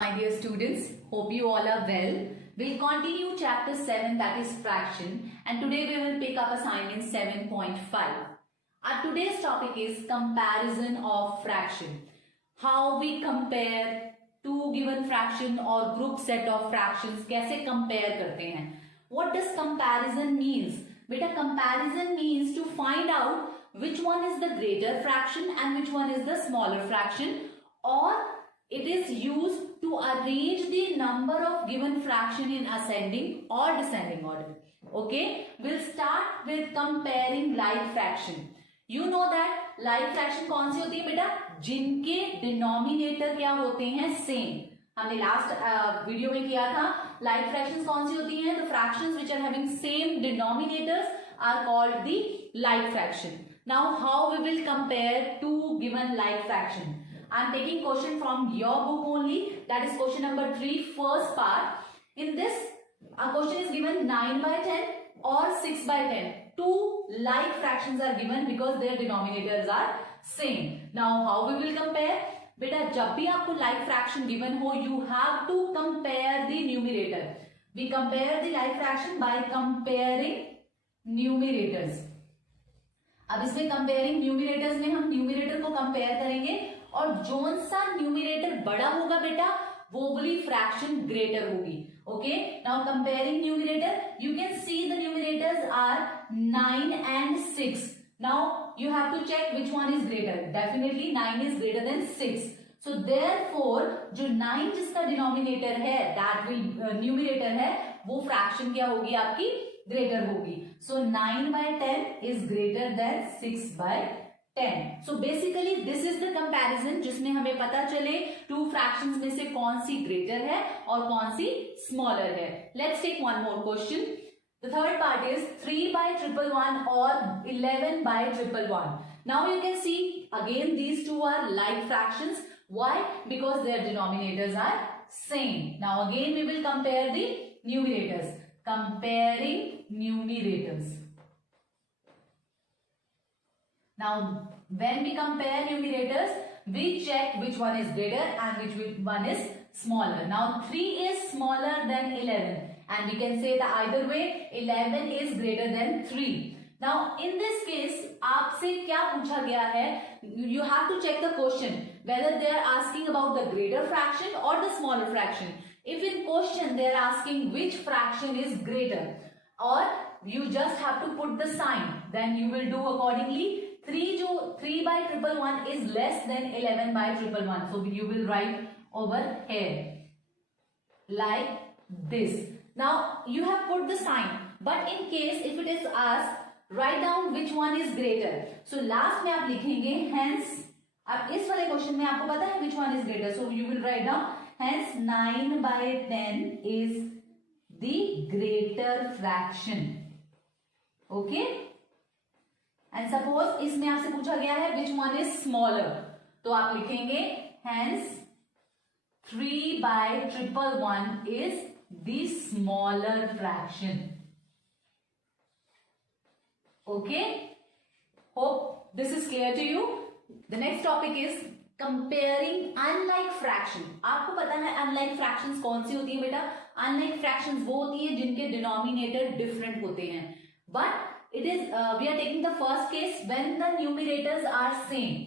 My dear students, hope you all are well. We'll continue chapter 7, that is fraction, and today we will pick up assignment 7.5. Our today's topic is comparison of fraction. How we compare two given fraction or group set of fractions, कैसे compare करते हैं. What does comparison means? बेटा comparison means to find out which one is the greater fraction and which one is the smaller fraction, or it is used to arrange the number of given fraction in ascending or descending order. Okay, we'll start with comparing like fraction. You know that like fraction कौन सी होती है बेटा? जिनके डिनोमिनेटर क्या होते हैं सेम. हमने last video में किया था. like fractions कौन सी होती हैं? The fractions which are having same denominators are called the like fraction. Now how we will compare two given like fraction? I am taking question from your book only, that is question number 3, first part. In this, a question is given 9 by 10 or 6 by 10. Two like fractions are given because their denominators are same. Now, how we will compare? बेटा जब भी आपको like fraction given हो, you have to compare the numerator. We compare the like fraction by comparing numerators. अब इसमें comparing numerators में हम numerator को compare करेंगे और जोन सा न्यूमिरेटर बड़ा होगा बेटा वो वाली फ्रैक्शन ग्रेटर होगी. Okay, now comparing numerator, you can see the numerators are 9 and 6. Now you have to check which one is greater. Definitely 9 is greater than 6. So therefore जो 9 जिसका डिनोमिनेटर है दैट विल न्यूमिरेटर है वो फ्रैक्शन क्या होगी आपकी ग्रेटर होगी. सो 9 by 10 इज ग्रेटर देन 6 by 10. So basically this is the comparison जिसमें हमें पता चले two fractions में से कौन सी greater है और कौन सी smaller है. Let's take one more question. The third part is 3 by 111 or 11 by 111. Now you can see again these two are like fractions. Why? Because their denominators are same. Now again we will compare the numerators. Comparing numerators. Now, when we compare numerators, we check which one is greater and which one is smaller. Now, 3 is smaller than 11 and we can say that either way 11 is greater than 3. Now, in this case, आपसे क्या पूछा गया है? You have to check the question whether they are asking about the greater fraction or the smaller fraction. If in question they are asking which fraction is greater, or you just have to put the sign, then you will do accordingly. 3 by 111 is less than 11 by 111. So you will write over here like this. Now you have put the sign, but in case if it is asked, write down which one is greater. So last में आप लिखेंगे hence. अब इस वाले क्वेश्चन में आपको पता है which one is greater. So you will write down hence 9 by 10 is the greater fraction. Okay. And suppose इसमें आपसे पूछा गया है विच वन इज स्मॉलर, तो आप लिखेंगे hence 3 by 111 is the smaller fraction. Okay, hope this is clear to you. The next topic is comparing unlike fraction. आपको पता है अनलाइक फ्रैक्शंस कौन सी होती है बेटा? अनलाइक फ्रैक्शंस वो होती है जिनके डिनोमिनेटर डिफरेंट होते हैं. But it is we are taking the first case when the numerators are same.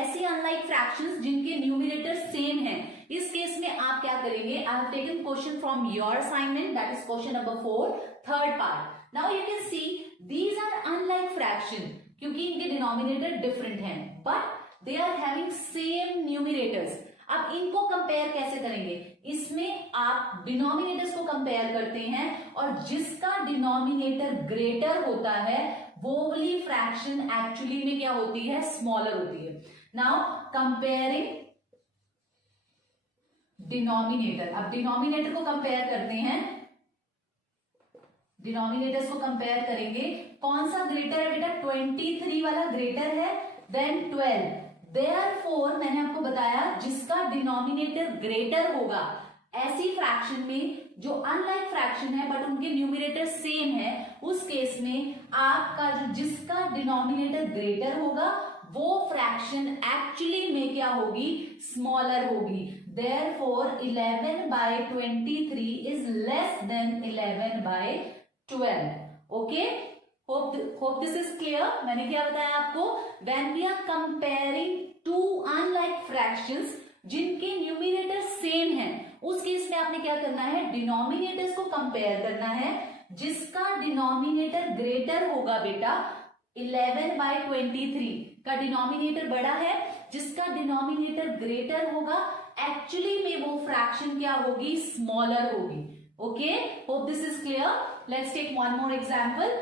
ऐसी unlike fractions जिनके numerators same हैं, इस केस में आप क्या करेंगे? I have taken question from your assignment, that is question number 4, third part. Now you can see these are unlike fraction क्योंकि इनके denominator different हैं, but they are having same numerators. अब इनको कंपेयर कैसे करेंगे? इसमें आप डिनोमिनेटर्स को कंपेयर करते हैं और जिसका डिनोमिनेटर ग्रेटर होता है वो वाली फ्रैक्शन एक्चुअली में क्या होती है? स्मॉलर होती है. Now comparing denominator. अब डिनोमिनेटर को कंपेयर करते हैं, डिनोमिनेटर्स को कंपेयर करेंगे. कौन सा ग्रेटर है बेटा? 23 वाला ग्रेटर है देन 12. Therefore, मैंने आपको बताया जिसका डिनोमिनेटर ग्रेटर होगा ऐसी फ्रैक्शन में जो अनलाइक फ्रैक्शन है बट उनके न्यूमिनेटर सेम है, उस केस में आपका जो जिसका डिनोमिनेटर ग्रेटर होगा वो फ्रैक्शन एक्चुअली में क्या होगी? स्मॉलर होगी. therefore 11 by 23 is less than 11 by 12. Okay, hope this is clear. मैंने क्या बताया आपको, when we are comparing two unlike fractions जिनके न्यूमिनेटर सेम है, उस केस में आपने क्या करना है, डिनोमिनेटर्स को कंपेयर करना है. जिसका डिनोमिनेटर ग्रेटर होगा बेटा, 11 by 23 का डिनोमिनेटर बड़ा है, जिसका डिनोमिनेटर ग्रेटर होगा, एक्चुअली में वो फ्रैक्शन क्या होगी, स्मॉलर होगी. Okay, hope this is clear. Let's take one more example.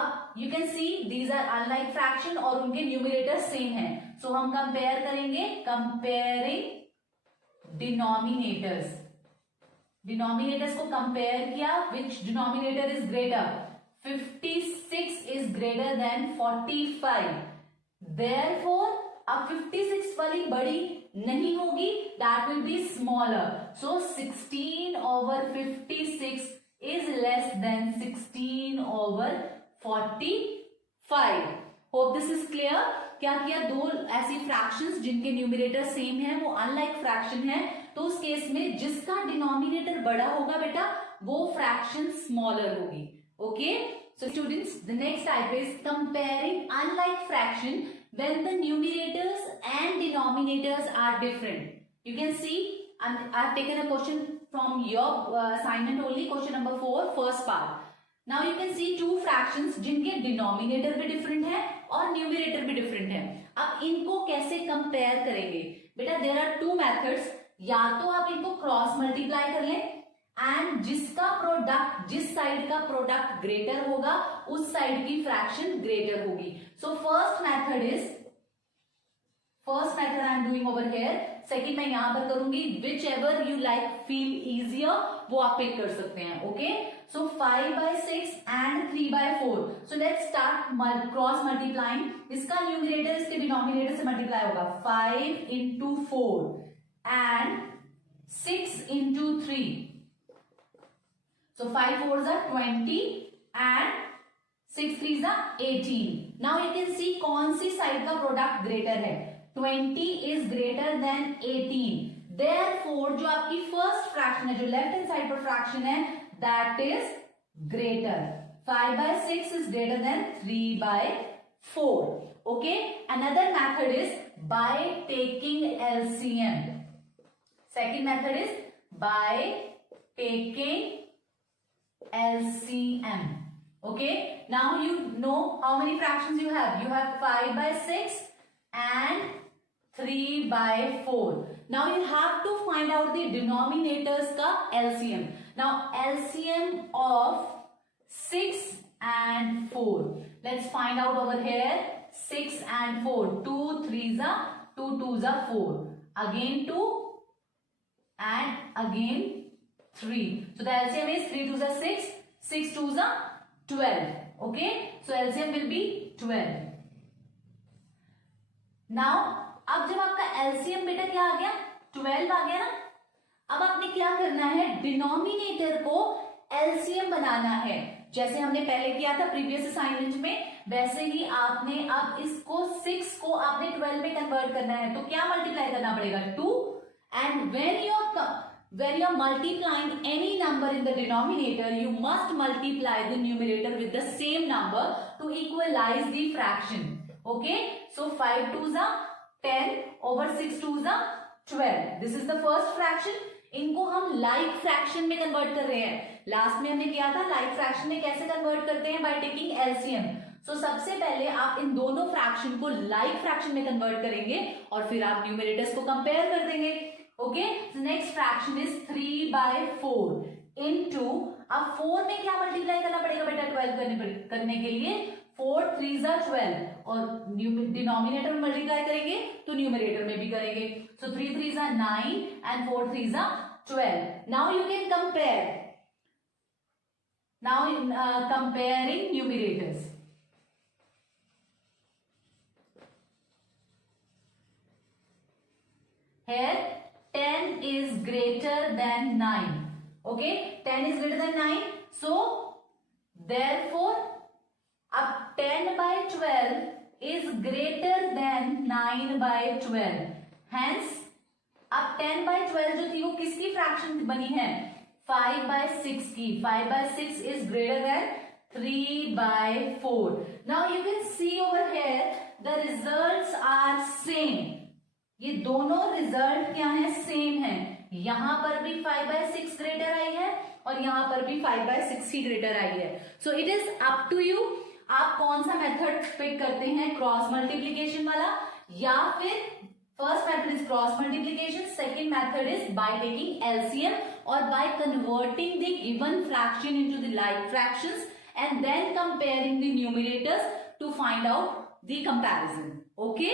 अब you can see these are unlike fraction और उनके न्यूमिनेटर सेम है. सो हम कंपेयर करेंगे, कंपेयरिंग डिनोमिनेटर्स. डिनोमिनेटर्स को कंपेयर किया, which denominator is greater, 56 is greater than 45. Therefore अब 56 वाली बड़ी नहीं होगी, that will be smaller. So 16 over 56 is less than 16 over 45. Hope this is clear. क्या किया, दो ऐसी फ्रैक्शंस जिनके न्यूमरेटर सेम है, वो अनलाइक फ्रैक्शन है, तो उस केस में जिसका डिनोमिनेटर बड़ा होगा बेटा, वो फ्रैक्शन स्मॉलर होगी. Okay, so students, the next type is comparing unlike fraction when the numerators and denominators are different. You can see I have taken a question from your assignment only, question number 4, first part. Now you can see two fractions जिनके denominator भी different है और numerator भी different है. अब इनको कैसे compare करेंगे बेटा, there are two methods. या तो आप इनको क्रॉस मल्टीप्लाई कर लें एंड जिसका प्रोडक्ट, जिस साइड का प्रोडक्ट ग्रेटर होगा, उस साइड की फ्रैक्शन ग्रेटर होगी. So first method I am doing over here. Second मैं यहां पर करूंगी. Which ever you like feel easier वो आप पिक कर सकते हैं. ओके, सो 5 by 6 एंड 3 by 4. So let's start cross multiplying. इसका न्यूमरेटर इसके डिनोमिनेटर से मल्टीप्लाई होगा. 5 into 4 and 6 into 3. So 5 4s are 20 and 6 3s are 18. Now you can see कौन सी साइड का प्रोडक्ट ग्रेटर है. 20 is greater than 18. Therefore जो आपकी फर्स्ट फ्रैक्शन है, जो लेफ्ट हैंड साइड पर फ्रैक्शन है, that is greater. 5 by 6 is greater than 3 by 4. Okay. Another method is by taking LCM. Second method is by taking LCM. Okay, now you know how many fractions you have. You have 5 by 6 and 3 by 4. Now you have to find out the denominators का LCM. Now LCM of 6 and 4. Let's find out over here. 6 and 4. 2 3s are 2 2s are 4. Again 2 and again 3. So the LCM is 3 2s are 6, 6 2s are 12. Okay, so LCM will be 12. Now अब जब आपका LCM बेटा क्या आ गया, 12 आ गया ना. अब आपने क्या करना है, डिनोमिनेटर को LCM बनाना है. जैसे हमने पहले किया था प्रीवियस असाइनमेंट में, वैसे ही आपने अब इसको 6 को आपने 12 में कन्वर्ट करना है. तो क्या मल्टीप्लाई करना पड़ेगा, 2. And when you are multiplying any number in the denominator, you must multiply the numerator with the same number to equalize the fraction. Okay, so 5 2s are 10 over 6 2s are 12. This is the first fraction. इनको हम like fraction में कन्वर्ट कर रहे हैं. लास्ट में हमने किया था लाइक फ्रैक्शन में कैसे कन्वर्ट करते हैं, बाय टेकिंग एलसीएम. सो सबसे पहले आप इन दोनों फ्रैक्शन को लाइक फ्रैक्शन में कन्वर्ट करेंगे और फिर आप न्यूमरेटर्स को कंपेयर कर देंगे. ओके, नेक्स्ट फ्रैक्शन इज 3 by 4 इनटू, अब 4 में क्या मल्टीप्लाई करना पड़ेगा बेटा 12 करने के लिए, 4 3s are 12 और डिनोमिनेटर में मल्टीप्लाई करेंगे तो न्यूमरेटर में भी करेंगे. सो 3 3s are 9 and 4 3s are 12. Now you can compare. Now comparing numerators. Here 10 is greater than 9. Okay, 10 is greater than 9. So therefore अब 10 by 12 is greater than 9 by 12. Hence अब 10/12 जो थी वो किसकी फ्रैक्शन बनी है? 5/6 की. 5/6 is greater than 3/4. Now you can see over here the results are same. ये दोनों रिजल्ट क्या है? सेम है. यहां पर भी 5/6 ग्रेटर आई है और यहां पर भी 5/6 की ग्रेटर आई है. So it is up to you, आप कौन सा मेथड पिक करते हैं, क्रॉस मल्टीप्लीकेशन वाला या फिर first method is cross multiplication, second method is by taking LCM और by converting the given fraction into the like fractions and then comparing the numerators to find out the comparison. Okay,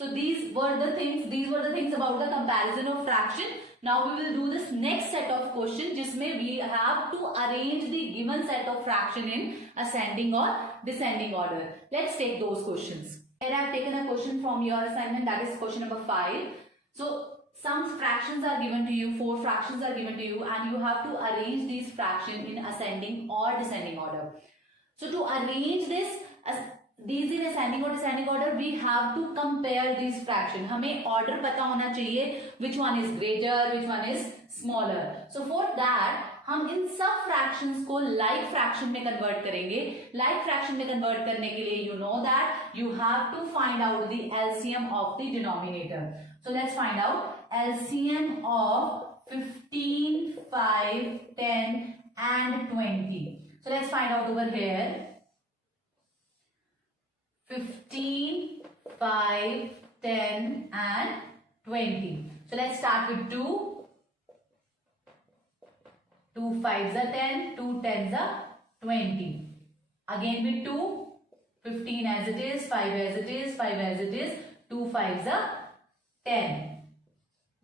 so these were the things about the comparison of fraction. Now we will do this next set of questions जिसमें we have to arrange the given set of fraction in ascending or descending order. Let's take those questions. Here I have taken a question from your assignment, that is question number 5. So some fractions are given to you, 4 fractions are given to you, and you have to arrange these fractions in ascending or descending order. So to arrange these in ascending or descending order, we have to compare these fractions. हमें order पता होना चाहिए which one is greater, which one is smaller. So for that हम इन सब fractions को like fraction में convert करेंगे. Like fraction में convert करने के लिए you know that you have to find out the LCM of the denominator. So let's find out LCM of 15, 5, 10 and 20. So let's find out over here. 15, 5, 10 and 20. So let's start with 2. 2 5s are 10, 2 10s are 20. Again with 2, 15 as it is, 5 as it is, 5 as it is, 2 5s are 10.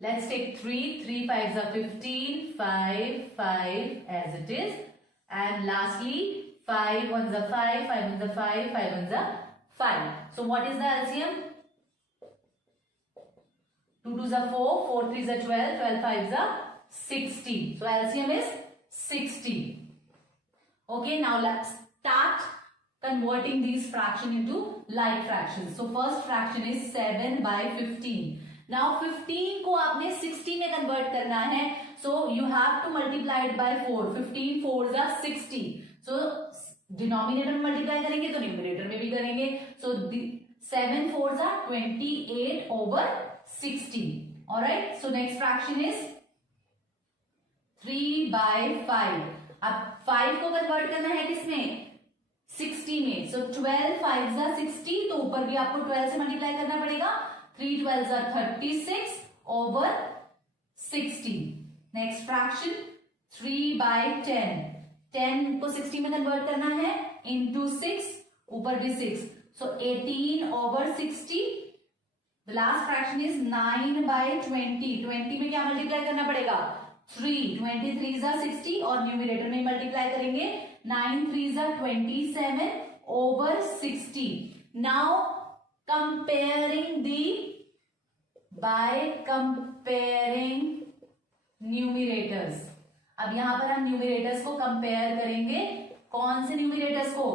Let's take 3, 3 5s are 15, 5, 5 as it is. And lastly, 5 1s are 5, 5 1s are 5, 5 1s are 5. So what is the LCM? 2 2s are 4, 4 3s are 12, 12 5s are 60. So LCM is 60. Okay, now let's start converting these fractions into like fractions. So first fraction is 7/15. Now 15 को आपने 60 में convert करना है. So you have to multiply it by 4. 15 4s are 60. So denominator में multiply करेंगे तो numerator में भी करेंगे. So the 7 4s are 28/60. All right. So next fraction is 3/5. अब 5 को convert करना है किसमें? 60 में. So 12 5s are 60. तो ऊपर भी आपको 12 से multiply करना पड़ेगा. 3 12s are 36/60. Next fraction 3/10. 10 को 60 में कन्वर्ट करना है into 6, ऊपर भी 6. So 18/60. The last fraction is 9/20. 20 में क्या मल्टीप्लाई करना पड़ेगा? 3. 23s are 60 और न्यूमरेटर में मल्टीप्लाई करेंगे. 9 3s are 27/60. Now by comparing numerators. अब यहां पर हम न्यूमरेटर्स को कंपेयर करेंगे. कौन से न्यूमरेटर्स को?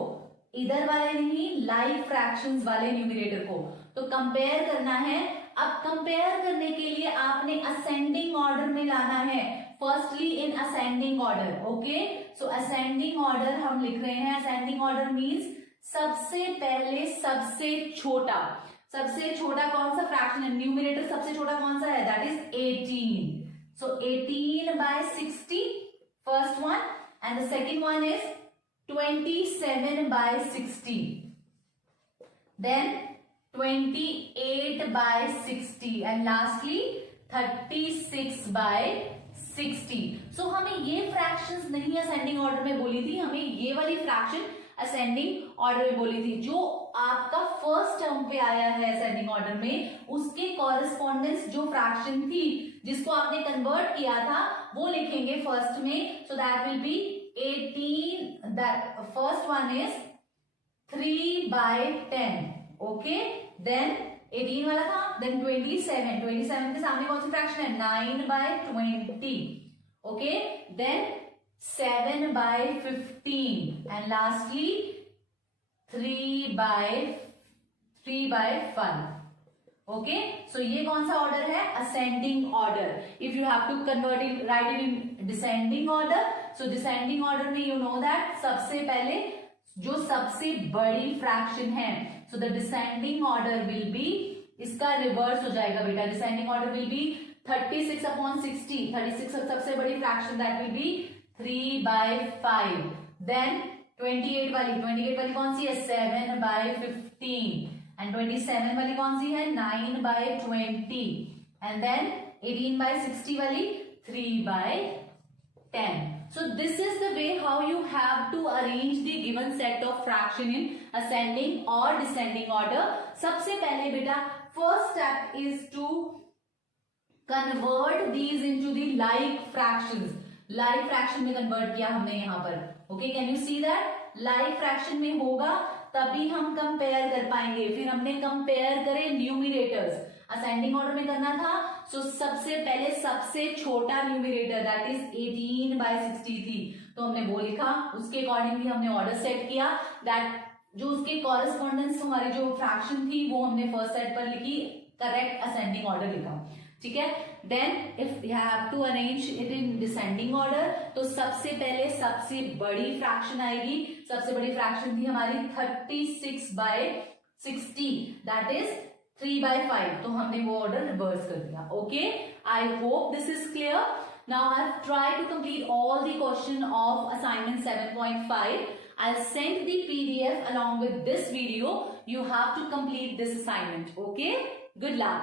इधर वाले नहीं, लाइक फ्रैक्शंस वाले न्यूमरेटर को. तो कंपेयर करना है. अब कंपेयर करने के लिए आपने असेंडिंग ऑर्डर में लाना है. Firstly in ascending order. Okay, so ascending order हम लिख रहे हैं. असेंडिंग ऑर्डर मीन्स सबसे पहले सबसे छोटा. सबसे छोटा कौन सा फ्रैक्शन है? न्यूमरेटर सबसे छोटा कौन सा है? That is 18. So 18/60 first one, and the second one is 27/60. Then 28/60 and lastly 36/60. So हमें ये फ्रैक्शंस नहीं असेंडिंग ऑर्डर में बोली थी, हमें ये वाली फ्रैक्शन असेंडिंग ऑर्डर में बोली थी. जो आपका फर्स्ट टर्म पे आया है असेंडिंग ऑर्डर में, उसके कॉरेस्पॉन्डेंस जो फ्रैक्शन थी जिसको आपने कन्वर्ट किया था वो लिखेंगे फर्स्ट में. So that will be 18. That first one is 3/10. Okay, then 18 वाला था. देन 27. 27 के सामने कौन सी फ्रैक्शन है? 9/20. Okay, then 7/15 and lastly 3/1. Okay, so ये कौन सा ऑर्डर है? Ascending order. If you have to convert in, write it in descending order, so descending order में यू नो दैट सबसे पहले जो सबसे बड़ी फ्रैक्शन है, so the descending order will be, इसका रिवर्स हो जाएगा बेटा. Descending order will B 36/60. 36 सबसे बड़ी fraction, that will be 3/5. Then 28 वाली कौन सी है? 7/15. एंड 27 वाली कौन सी है? 9/20. एंड देन 18/60 वाली 3/10. So this is the way how you have to arrange the given set of fraction in ascending or descending order. सबसे पहले बेटा first step is to convert these into the like fractions. like fraction में convert किया हमने यहाँ पर. Okay, can you see that? like fraction में होगा तभी हम कंपेयर कर पाएंगे. फिर हमने कंपेयर करे न्यूमिरेटर्स. असेंडिंग ऑर्डर में करना था, सो सबसे पहले सबसे छोटा न्यूमिरेटर दैट इज 18/60 थी, तो हमने वो लिखा. उसके अकॉर्डिंगली हमने ऑर्डर सेट किया. दैट जो उसके कॉरेस्पॉन्डेंस हमारी जो फ्रैक्शन थी वो हमने फर्स्ट सेट पर लिखी. करेक्ट असेंडिंग ऑर्डर लिखा. ठीक है. Then if you have to arrange it in descending order, तो सबसे पहले सबसे बड़ी फ्रैक्शन आएगी. सबसे बड़ी फ्रैक्शन थी हमारी 36/60, दैट इज 3/5. तो हमने वो ऑर्डर रिवर्स कर दिया. Okay, I hope this is clear. Now I have tried to complete all the question of assignment 7.5. I'll send the PDF along with this video. You have to complete this assignment. Okay, good luck.